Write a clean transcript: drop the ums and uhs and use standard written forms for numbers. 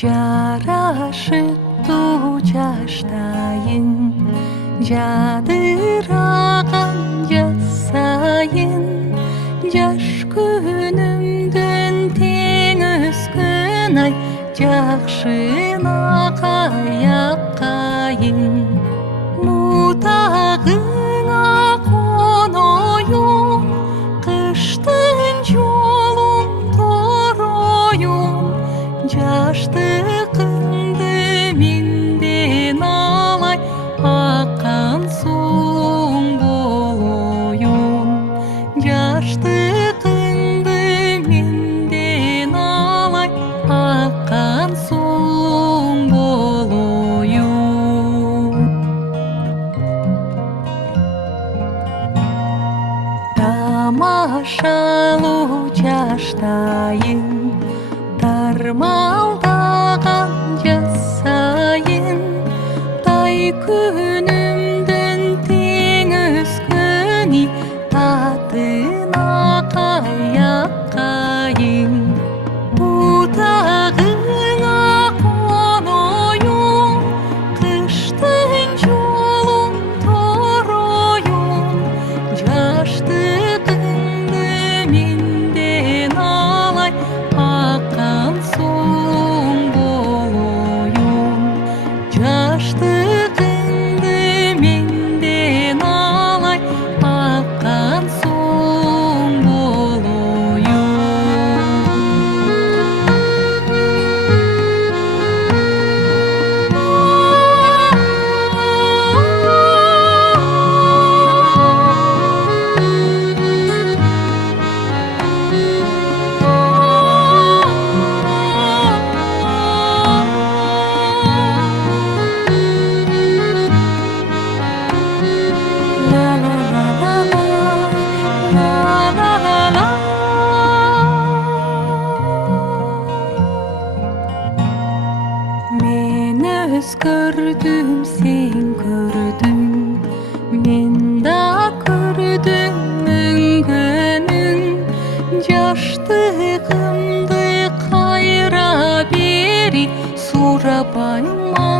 Жарашытту жаштайын, жадыраған жаз сайын, жаш күнүмдөн тең өскөн ай, жакшына каяккайын. Мутагыңа коноюн, кыштын жолун тороюн, жаштыкыңды менден алай, аккан суң болоюн. Жаштыкыңды менден алай, аккан суң болоюн. Тамашалуу жаштайын, тармалдаган жаз сайын, тай күнүмдөн тең өскөни, татына каяккайын. Бутагыңа коноюн, кыштын жолун тороюн, жаштыкыңды менден алай, аккан суң болоюн. Жаштыкыңды менден алай, аккан суң болоюн. Мен өзгөрдүм, сен көрдүң, мен да көрдүм өңгөнүң. Жаштыгымды кайра бери, сурабайман